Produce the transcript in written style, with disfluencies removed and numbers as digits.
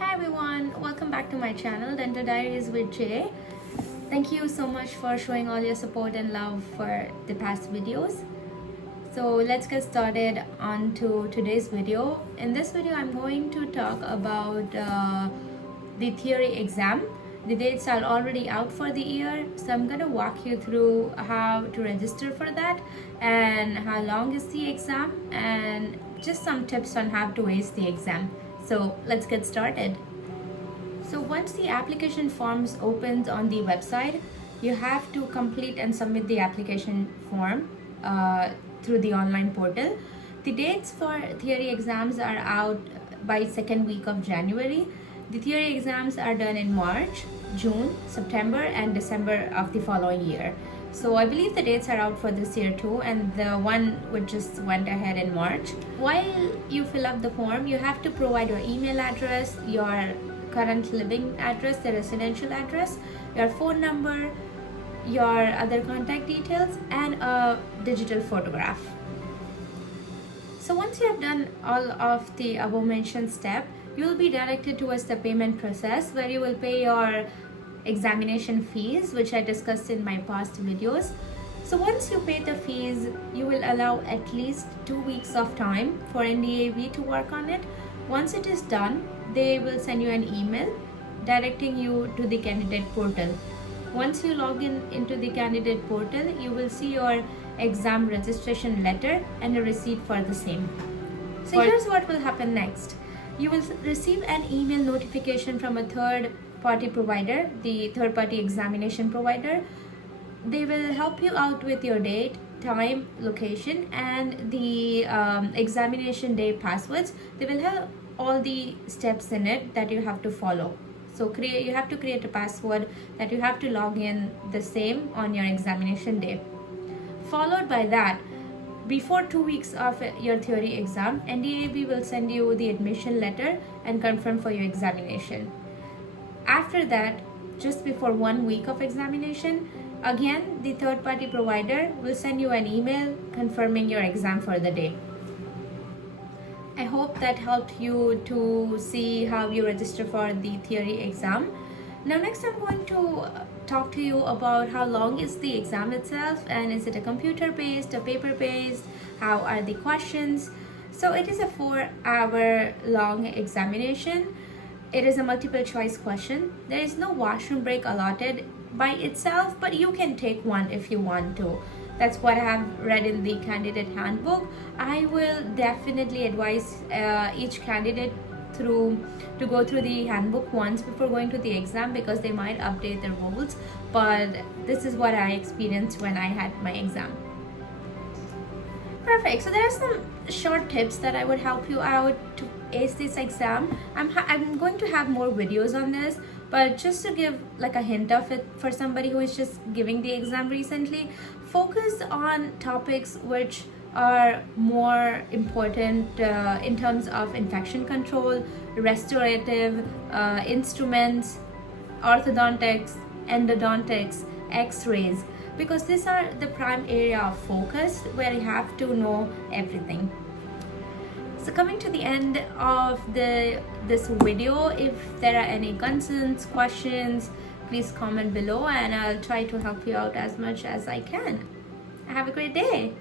Hi everyone, welcome back to my channel Dental Diaries with Jay. Thank you so much for showing all your support and love for the past videos. So let's get started on to today's video. In this video I'm going to talk about the theory exam. The dates are already out for the year, so I'm going to walk you through how to register for that and how long is the exam and just some tips on how to ace the exam. So let's get started. So once the application forms opens on the website, you have to complete and submit the application form through the online portal. The dates for theory exams are out by second week of January. The theory exams are done in March, June, September and December of the following year. So I believe the dates are out for this year too, and the one which just went ahead in March. While you fill up the form, you have to provide your email address, your current living address, the residential address, your phone number, your other contact details, and a digital photograph. So once you have done all of the above mentioned step, you will be directed towards the payment process where you will pay your examination fees, which I discussed in my past videos. So once you pay the fees, you will allow at least 2 weeks of time for NDAEB to work on it. Once it is done, they will send you an email directing you to the candidate portal. Once you log into the candidate portal, you will see your exam registration letter and a receipt for the same. So here's what will happen next. You will receive an email notification from a third-party provider, the third-party examination provider. They will help you out with your date, time, location, and the examination day passwords. They will have all the steps in it that you have to follow. So you have to create a password that you have to log in the same on your examination day. Followed by that, before 2 weeks of your theory exam, NDAEB will send you the admission letter and confirm for your examination. After that, just before 1 week of examination, again, the third-party provider will send you an email confirming your exam for the day. I hope that helped you to see how you register for the theory exam. Now next I'm going to talk to you about how long is the exam itself, and is it a computer-based, a paper-based, how are the questions. So it is a 4-hour long examination. It is a multiple choice question. There is no washroom break allotted by itself, but you can take one if you want to. That's what I have read in the candidate handbook. I will definitely advise each candidate to go through the handbook once before going to the exam, because they might update the rules, but this is what I experienced when I had my exam. Perfect. So there are some short tips that I would help you out to ace this exam. I'm going to have more videos on this, but just to give like a hint of it for somebody who is just giving the exam recently, focus on topics which are more important in terms of infection control, restorative, instruments, orthodontics, endodontics, x-rays, because these are the prime area of focus where you have to know everything. So coming to the end of this video, if there are any concerns, questions, please comment below and I'll try to help you out as much as I can. Have a great day.